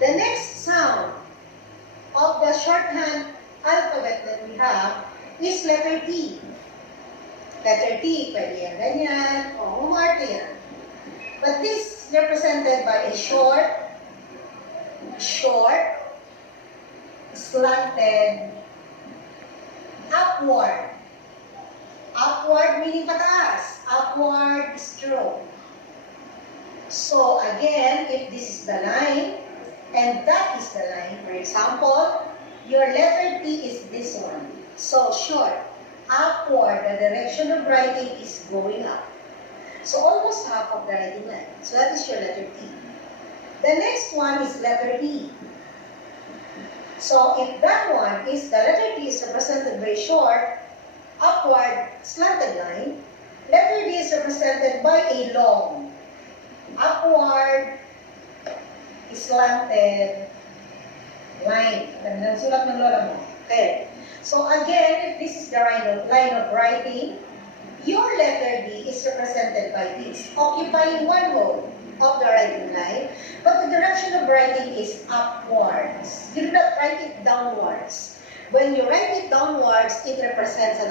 The next sound of the shorthand alphabet that we have is letter T. Letter T, pwede yan ganyan, o umarte yan. But this is represented by a short, slanted, upward. Upward meaning pataas. Upward stroke. So again, if this is the line, and that is the line, for example, your letter T is this one. So short, upward, the direction of writing is going up. So almost half of the writing line. So that is your letter T. The next one is letter E. So if that one is, the letter T is represented by short, upward, slanted line, letter D is represented by a long, upward, slanted line. Ganda ng sulat ng lola mo. Okay. So again, if this is the line of writing, your letter D is represented by this, occupying one row of the writing line, but the direction of writing is upwards. You do not write it downwards. When you write it downwards, it represents an